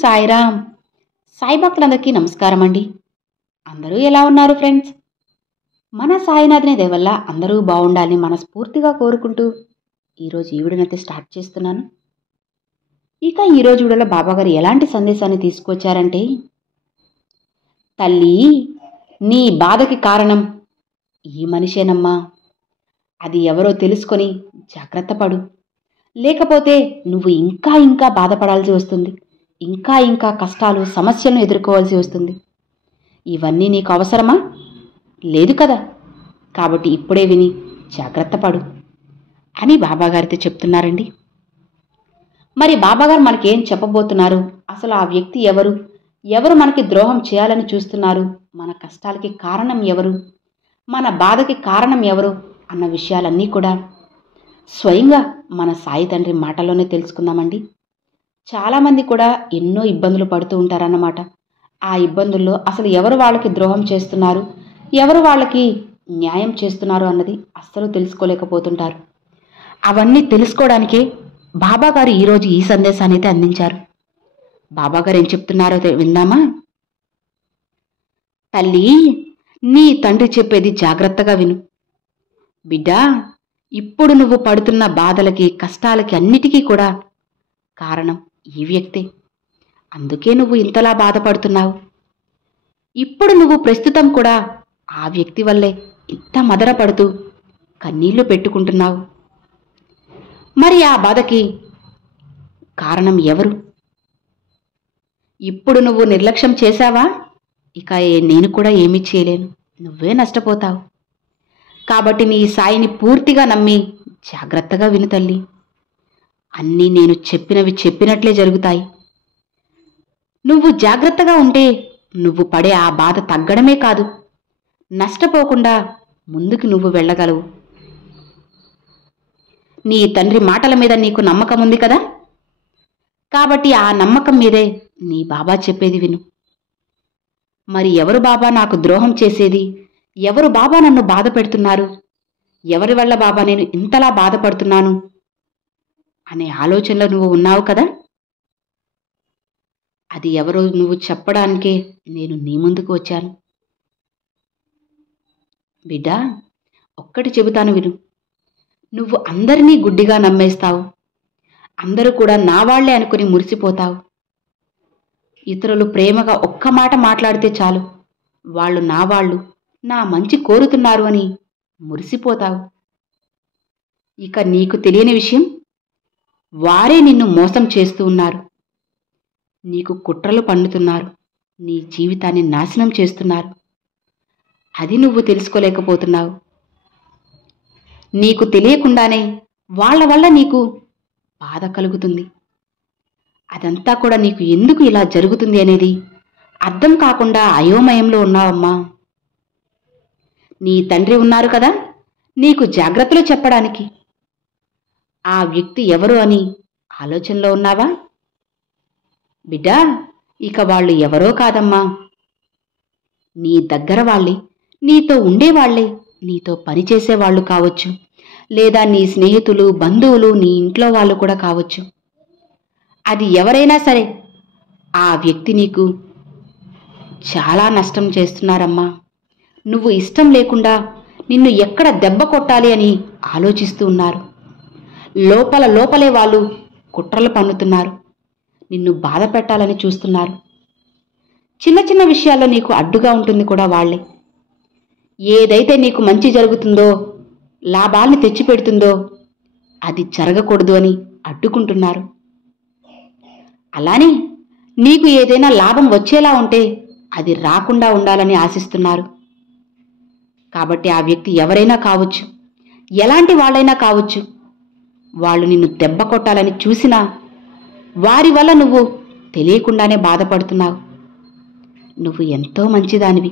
సాయిరామ్. సాయి భక్తులందరికీ నమస్కారం అండి. అందరూ ఎలా ఉన్నారు ఫ్రెండ్స్? మన సాయినాథుని దయ వల్ల అందరూ బాగుండాలని మనస్ఫూర్తిగా కోరుకుంటూ ఈరోజు ఈ వీడియోనైతే స్టార్ట్ చేస్తున్నాను. ఇక ఈరోజు వీడియోలో బాబాగారు ఎలాంటి సందేశాన్ని తీసుకొచ్చారంటే, తల్లి, నీ బాధకి కారణం ఈ మనిషేనమ్మా. అది ఎవరో తెలుసుకొని జాగ్రత్త పడు. లేకపోతే నువ్వు ఇంకా ఇంకా బాధపడాల్సి వస్తుంది. ఇంకా ఇంకా కష్టాలు, సమస్యలను ఎదుర్కోవాల్సి వస్తుంది. ఇవన్నీ నీకు అవసరమా? లేదు కదా. కాబట్టి ఇప్పుడే విని జాగ్రత్త పడు అని బాబాగారితో చెప్తున్నారండి. మరి బాబాగారు మనకేం చెప్పబోతున్నారు? అసలు ఆ వ్యక్తి ఎవరు? ఎవరు మనకి ద్రోహం చేయాలని చూస్తున్నారు? మన కష్టాలకి కారణం ఎవరు? మన బాధకి కారణం ఎవరు? అన్న విషయాలన్నీ కూడా స్వయంగా మన సాయి తండ్రి మాటలోనే తెలుసుకుందామండి. చాలామంది కూడా ఎన్నో ఇబ్బందులు పడుతూ ఉంటారన్నమాట. ఆ ఇబ్బందుల్లో అసలు ఎవరు వాళ్ళకి ద్రోహం చేస్తున్నారు, ఎవరు వాళ్ళకి న్యాయం చేస్తున్నారు అన్నది అస్సలు తెలుసుకోలేకపోతుంటారు. అవన్నీ తెలుసుకోవడానికే బాబాగారు ఈరోజు ఈ సందేశాన్ని అయితే అందించారు. బాబాగారు ఏం చెప్తున్నారో విందామా? తల్లి, నీ తండ్రి చెప్పేది జాగ్రత్తగా విను. బిడ్డా, ఇప్పుడు నువ్వు పడుతున్న బాధలకి, కష్టాలకి అన్నిటికీ కూడా కారణం ఈ వ్యక్తే. అందుకే నువ్వు ఇంతలా బాధపడుతున్నావు. ఇప్పుడు నువ్వు ప్రస్తుతం కూడా ఆ వ్యక్తి వల్లే ఇంత మదనపడుతూ కన్నీళ్లు పెట్టుకుంటున్నావు. మరి ఆ బాధకి కారణం ఎవరు? ఇప్పుడు నువ్వు నిర్లక్ష్యం చేశావా? ఇక నేను కూడా ఏమీ చేయలేను, నువ్వే నష్టపోతావు. కాబట్టి నీ సాయిని పూర్తిగా నమ్మి జాగ్రత్తగా విను తల్లి. అన్నీ నేను చెప్పినవి చెప్పినట్లే జరుగుతాయి. నువ్వు జాగ్రత్తగా ఉంటే నువ్వు పడే ఆ బాధ తగ్గడమే కాదు, నష్టపోకుండా ముందుకు నువ్వు వెళ్ళగలవు. నీ తండ్రి మాటల మీద నీకు నమ్మకం ఉంది కదా. కాబట్టి ఆ నమ్మకం మీదే నీ బాబా చెప్పేది విను. మరి ఎవరు బాబా నాకు ద్రోహం చేసేది? ఎవరు బాబా నన్ను బాధ పెడుతున్నారు? ఎవరి వల్ల బాబా నేను ఇంతలా బాధపడుతున్నాను అనే ఆలోచనలో నువ్వు ఉన్నావు కదా. అది ఎవరో నువ్వు చెప్పడానికే నేను నీ ముందుకు వచ్చాను. బిడ్డా, ఒక్కటి చెబుతాను విను. నువ్వు అందరినీ గుడ్డిగా నమ్మేస్తావు. అందరూ కూడా నా వాళ్లే అనుకుని మురిసిపోతావు. ఇతరులు ప్రేమగా ఒక్క మాట మాట్లాడితే చాలు, వాళ్ళు నా వాళ్ళు, నా మంచి కోరుతున్నారు అని మురిసిపోతావు. ఇక నీకు తెలియని విషయం, వారే నిన్ను మోసం చేస్తూ ఉన్నారు. నీకు కుట్రలు పన్నుతున్నారు, నీ జీవితాన్ని నాశనం చేస్తున్నారు. అది నువ్వు తెలుసుకోలేకపోతున్నావు. నీకు తెలియకుండానే వాళ్ళ వల్ల నీకు బాధ కలుగుతుంది. అదంతా కూడా నీకు ఎందుకు ఇలా జరుగుతుంది అనేది అర్థం కాకుండా అయోమయంలో ఉన్నావమ్మా. నీ తండ్రి ఉన్నారు కదా నీకు జాగ్రత్తలు చెప్పడానికి. ఆ వ్యక్తి ఎవరు అని ఆలోచనలో ఉన్నావా? బిడ్డా, ఇక వాళ్ళు ఎవరో కాదమ్మా, నీ దగ్గర వాళ్ళే, నీతో ఉండేవాళ్లే, నీతో పనిచేసేవాళ్ళు కావచ్చు, లేదా నీ స్నేహితులు, బంధువులు, నీ ఇంట్లో వాళ్ళు కూడా కావచ్చు. అది ఎవరైనా సరే ఆ వ్యక్తి నీకు చాలా నష్టం చేస్తున్నారమ్మా. నువ్వు ఇష్టం లేకుండా నిన్ను ఎక్కడ దెబ్బ కొట్టాలి అని ఆలోచిస్తూ ఉన్నారు. లోపల లోపలే వాళ్ళు కుట్రలు పన్నుతున్నారు, నిన్ను బాధ పెట్టాలని చూస్తున్నారు. చిన్న చిన్న విషయాల్లో నీకు అడ్డుగా ఉంటుంది కూడా వాళ్లే. ఏదైతే నీకు మంచి జరుగుతుందో, లాభాల్ని తెచ్చిపెడుతుందో అది జరగకూడదు అని అడ్డుకుంటున్నారు. అలానే నీకు ఏదైనా లాభం వచ్చేలా ఉంటే అది రాకుండా ఉండాలని ఆశిస్తున్నారు. కాబట్టి ఆ వ్యక్తి ఎవరైనా కావచ్చు, ఎలాంటి వాళ్ళైనా కావచ్చు, వాళ్ళు నిన్ను దెబ్బ కొట్టాలని చూసినా వారి వల్ల నువ్వు తెలియకుండానే బాధపడుతున్నావు. నువ్వు ఎంతో మంచిదానివి,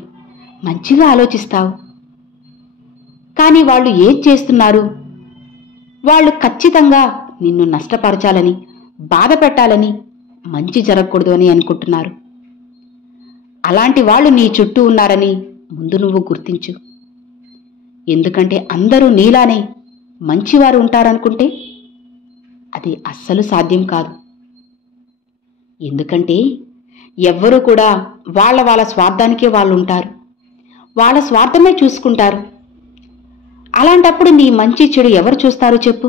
మంచిగా ఆలోచిస్తావు. కానీ వాళ్ళు ఏం చేస్తున్నారు? వాళ్ళు ఖచ్చితంగా నిన్ను నష్టపరచాలని, బాధ పెట్టాలని, మంచి జరగకూడదు అని అనుకుంటున్నారు. అలాంటి వాళ్ళు నీ చుట్టూ ఉన్నారని ముందు నువ్వు గుర్తించు. ఎందుకంటే అందరూ నీలానే మంచివారు ఉంటారనుకుంటే అది అస్సలు సాధ్యం కాదు. ఎందుకంటే ఎవ్వరూ కూడా వాళ్ళ స్వార్థానికే వాళ్ళు ఉంటారు. వాళ్ళ స్వార్థమే చూసుకుంటారు. అలాంటప్పుడు నీ మంచి చెడు ఎవరు చూస్తారు చెప్పు?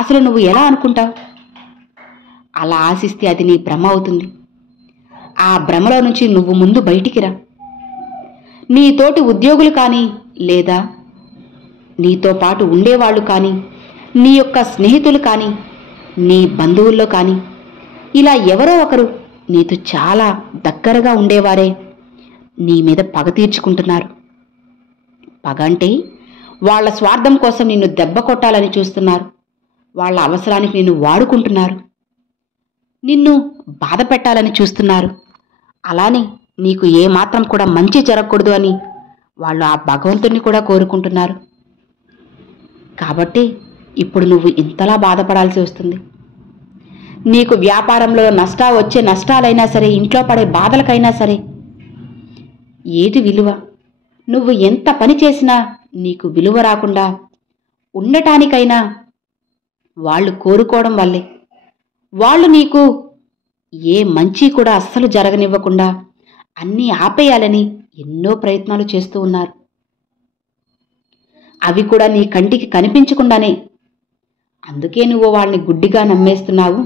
అసలు నువ్వు ఎలా అనుకుంటావు? అలా ఆశిస్తే అది నీ భ్రమ అవుతుంది. ఆ భ్రమలో నుంచి నువ్వు ముందు బయటికి రా. నీ తోటి ఉద్యోగులు కానీ, లేదా నీతో పాటు ఉండేవాళ్ళు కానీ, నీ యొక్క స్నేహితులు కానీ, నీ బంధువుల్లో కానీ, ఇలా ఎవరో ఒకరు నీతో చాలా దగ్గరగా ఉండేవారే నీ మీద పగ తీర్చుకుంటున్నారు. పగ అంటే వాళ్ళ స్వార్థం కోసం నిన్ను దెబ్బ కొట్టాలని చూస్తున్నారు. వాళ్ళ అవసరానికి నిన్ను వాడుకుంటున్నారు. నిన్ను బాధ పెట్టాలని చూస్తున్నారు. అలానే నీకు ఏమాత్రం కూడా మంచి జరగకూడదు అని వాళ్ళు ఆ భగవంతుడిని కూడా కోరుకుంటున్నారు. కాబట్టి ఇప్పుడు నువ్వు ఇంతలా బాధపడాల్సి వస్తుంది. నీకు వ్యాపారంలో వచ్చే నష్టాలైనా సరే, ఇంట్లో పడే బాధలకైనా సరే ఏది విలువ? నువ్వు ఎంత పని చేసినా నీకు విలువ రాకుండా ఉండటానికైనా వాళ్ళు కోరుకోవడం వల్లే. వాళ్ళు నీకు ఏ మంచి కూడా అస్సలు జరగనివ్వకుండా అన్నీ ఆపేయాలని ఎన్నో ప్రయత్నాలు చేస్తూ ఉన్నారు. అవి కూడా నీ కంటికి కనిపించకుండానే. అందుకే నువ్వు వాళ్ళని గుడ్డిగా నమ్మేస్తున్నావు.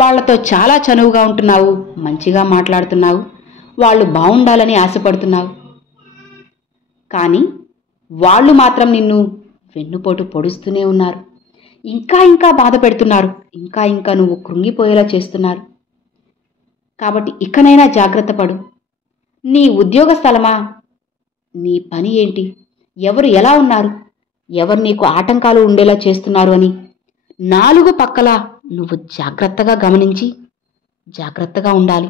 వాళ్లతో చాలా చనువుగా ఉంటున్నావు, మంచిగా మాట్లాడుతున్నావు, వాళ్ళు బాగుండాలని ఆశపడుతున్నావు. కానీ వాళ్ళు మాత్రం నిన్ను వెన్నుపోటు పొడుస్తూనే ఉన్నారు. ఇంకా ఇంకా బాధ పెడుతున్నారు. ఇంకా ఇంకా నువ్వు కృంగిపోయేలా చేస్తున్నారు. కాబట్టి ఇకనైనా జాగ్రత్త పడు. నీ ఉద్యోగ స్థలమా? నీ పని ఏంటి? ఎవరు ఎలా ఉన్నారు? ఎవరు నీకు ఆటంకాలు ఉండేలా చేస్తున్నారు అని నాలుగు పక్కల నువ్వు జాగ్రత్తగా గమనించి జాగ్రత్తగా ఉండాలి.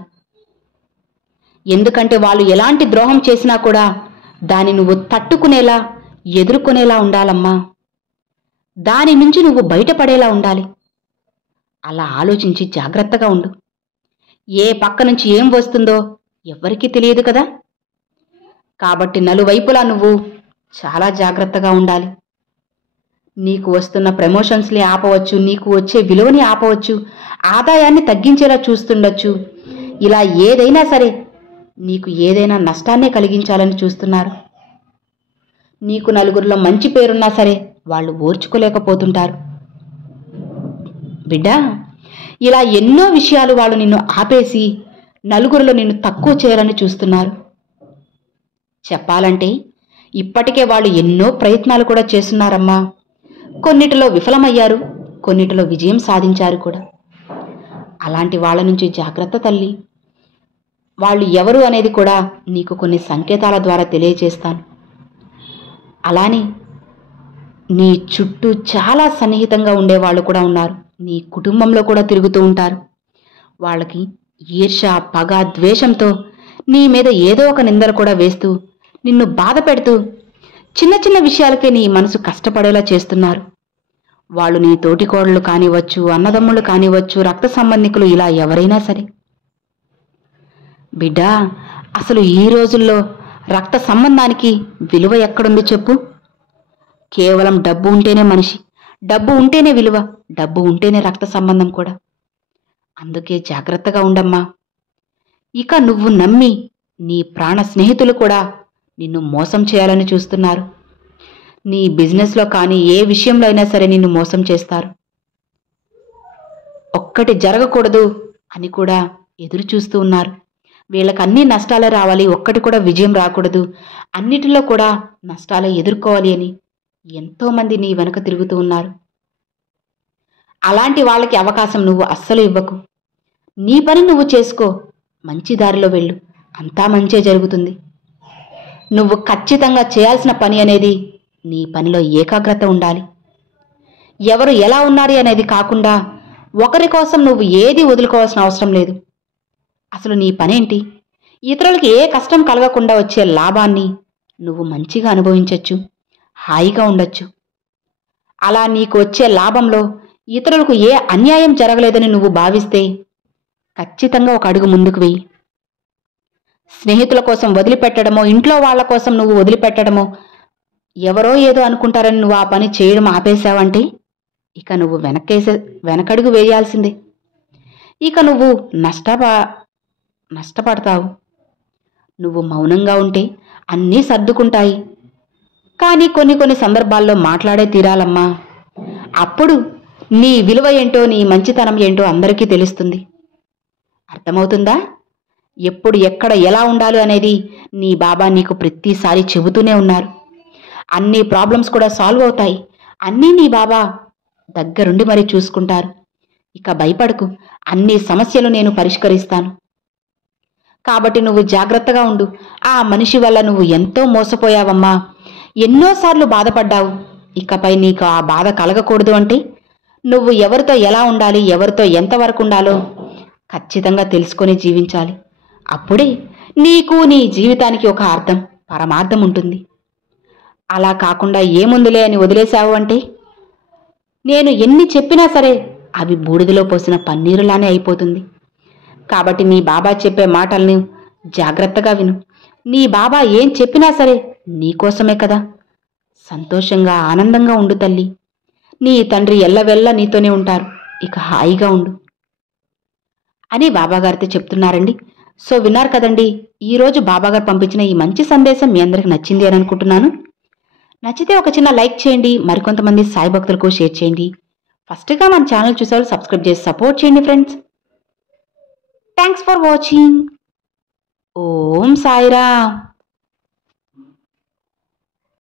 ఎందుకంటే వాళ్ళు ఎలాంటి ద్రోహం చేసినా కూడా దాన్ని నువ్వు తట్టుకునేలా, ఎదుర్కొనేలా ఉండాలమ్మా. దాని నుంచి నువ్వు బయటపడేలా ఉండాలి. అలా ఆలోచించి జాగ్రత్తగా ఉండు. ఏ పక్క నుంచి ఏం వస్తుందో ఎవ్వరికీ తెలియదు కదా. కాబట్టి నలువైపులా నువ్వు చాలా జాగ్రత్తగా ఉండాలి. నీకు వస్తున్న ప్రమోషన్స్ని ఆపవచ్చు, నీకు వచ్చే విలువని ఆపవచ్చు, ఆదాయాన్ని తగ్గించేలా చూస్తుండొచ్చు. ఇలా ఏదైనా సరే నీకు ఏదైనా నష్టాన్నే కలిగించాలని చూస్తున్నారు. నీకు నలుగురిలో మంచి పేరున్నా సరే వాళ్ళు ఓర్చుకోలేకపోతుంటారు. బిడ్డా, ఇలా ఎన్నో విషయాలు వాళ్ళు నిన్ను ఆపేసి నలుగురిలో నిన్ను తక్కువ చేయాలని చూస్తున్నారు. చెప్పాలంటే ఇప్పటికే వాళ్ళు ఎన్నో ప్రయత్నాలు కూడా చేస్తున్నారమ్మా. కొన్నిటిలో విఫలమయ్యారు, కొన్నిటిలో విజయం సాధించారు కూడా. అలాంటి వాళ్ళ నుంచి జాగ్రత్త తల్లి. వాళ్ళు ఎవరు అనేది కూడా నీకు కొన్ని సంకేతాల ద్వారా తెలియజేస్తాను. అలానే నీ చుట్టూ చాలా సన్నిహితంగా ఉండేవాళ్ళు కూడా ఉన్నారు. నీ కుటుంబంలో కూడా తిరుగుతూ ఉంటారు. వాళ్ళకి ఈర్ష, పగ, ద్వేషంతో నీ మీద ఏదో ఒక నిందలు కూడా వేస్తూ నిన్ను బాధ పెడుతూ చిన్న చిన్న విషయాలకే నీ మనసు కష్టపడేలా చేస్తున్నారు. వాళ్ళు నీ తోటికోడళ్ళు కానివచ్చు, అన్నదమ్ముళ్ళు కానివచ్చు, రక్త సంబంధికులు, ఇలా ఎవరైనా సరే. బిడ్డా, అసలు ఈ రోజుల్లో రక్త సంబంధానికి విలువ ఎక్కడుంది చెప్పు? కేవలం డబ్బు ఉంటేనే మనిషి, డబ్బు ఉంటేనే విలువ, డబ్బు ఉంటేనే రక్త సంబంధం కూడా. అందుకే జాగ్రత్తగా ఉండమ్మా. ఇక నువ్వు నమ్మి నీ ప్రాణ స్నేహితులు కూడా నిన్ను మోసం చేయాలని చూస్తున్నారు. నీ బిజినెస్లో కానీ ఏ విషయంలో అయినా సరే నిన్ను మోసం చేస్తారు. ఒక్కటి జరగకూడదు అని కూడా ఎదురు చూస్తూ ఉన్నారు. వీళ్ళకి అన్ని నష్టాలే రావాలి, ఒక్కటి కూడా విజయం రాకూడదు, అన్నిటిలో కూడా నష్టాలే ఎదుర్కోవాలి అని ఎంతోమంది నీ వెనక తిరుగుతూ ఉన్నారు. అలాంటి వాళ్ళకి అవకాశం నువ్వు అస్సలు ఇవ్వకు. నీ పని నువ్వు చేసుకో, మంచి దారిలో వెళ్ళు, అంతా మంచే జరుగుతుంది. నువ్వు ఖచ్చితంగా చేయాల్సిన పని అనేది నీ పనిలో ఏకాగ్రత ఉండాలి. ఎవరు ఎలా ఉన్నారు అనేది కాకుండా ఒకరి కోసం నువ్వు ఏది వదులుకోవాల్సిన అవసరం లేదు. అసలు నీ పనేంటి? ఇతరులకి ఏ కష్టం కలగకుండా వచ్చే లాభాన్ని నువ్వు మంచిగా అనుభవించవచ్చు, హాయిగా ఉండొచ్చు. అలా నీకు వచ్చే లాభంలో ఇతరులకు ఏ అన్యాయం జరగలేదని నువ్వు భావిస్తే ఖచ్చితంగా ఒక అడుగు ముందుకు వెయ్యి. స్నేహితుల కోసం వదిలిపెట్టడమో, ఇంట్లో వాళ్ళ కోసం నువ్వు వదిలిపెట్టడమో, ఎవరో ఏదో అనుకుంటారని నువ్వు ఆ పని చేయడం ఆపేశావంటే ఇక నువ్వు వెనకడుగు వేయాల్సిందే. ఇక నువ్వు నష్టపడతావు. నువ్వు మౌనంగా ఉంటే అన్నీ సర్దుకుంటాయి. కానీ కొన్ని సందర్భాల్లో మాట్లాడే తీరాలమ్మా. అప్పుడు నీ విలువ ఏంటో, నీ మంచితనం ఏంటో అందరికీ తెలుస్తుంది. అర్థమవుతుందా? ఎప్పుడు ఎక్కడ ఎలా ఉండాలి అనేది నీ బాబా నీకు ప్రతిసారి చెబుతూనే ఉన్నారు. అన్ని ప్రాబ్లమ్స్ కూడా సాల్వ్ అవుతాయి. అన్నీ నీ బాబా దగ్గరుండి మరీ చూసుకుంటారు. ఇక భయపడకు, అన్ని సమస్యలు నేను పరిష్కరిస్తాను. కాబట్టి నువ్వు జాగ్రత్తగా ఉండు. ఆ మనిషి వల్ల నువ్వు ఎంతో మోసపోయావమ్మా. ఎన్నోసార్లు బాధపడ్డావు. ఇకపై నీకు ఆ బాధ కలగకూడదు అంటే నువ్వు ఎవరితో ఎలా ఉండాలి, ఎవరితో ఎంతవరకు ఉండాలో ఖచ్చితంగా తెలుసుకొని జీవించాలి. అప్పుడే నీకు, నీ జీవితానికి ఒక అర్థం, పరమార్థం ఉంటుంది. అలా కాకుండా ఏముందులే అని వదిలేశావు అంటే నేను ఎన్ని చెప్పినా సరే అవి బూడిదలో పోసిన పన్నీరులానే అయిపోతుంది. కాబట్టి నీ బాబా చెప్పే మాటల్ని జాగ్రత్తగా విను. నీ బాబా ఏం చెప్పినా సరే నీకోసమే కదా. సంతోషంగా, ఆనందంగా ఉండు తల్లి. నీ తండ్రి ఎల్లవెల్లా నీతోనే ఉంటారు. ఇక హాయిగా ఉండు అని బాబాగారితో చెప్తున్నారండి. సో విన్నారు కదండి, ఈరోజు బాబాగారు పంపించిన ఈ మంచి సందేశం మీ అందరికి నచ్చింది అని అనుకుంటున్నాను. నచ్చితే ఒక చిన్న లైక్ చేయండి, మరికొంతమంది సాయి భక్తులకు షేర్ చేయండి. ఫస్ట్గా మన ఛానల్ చూసేవాళ్ళు సబ్స్క్రైబ్ చేసి సపోర్ట్ చేయండి friends. Thanks for watching. Om Sairam.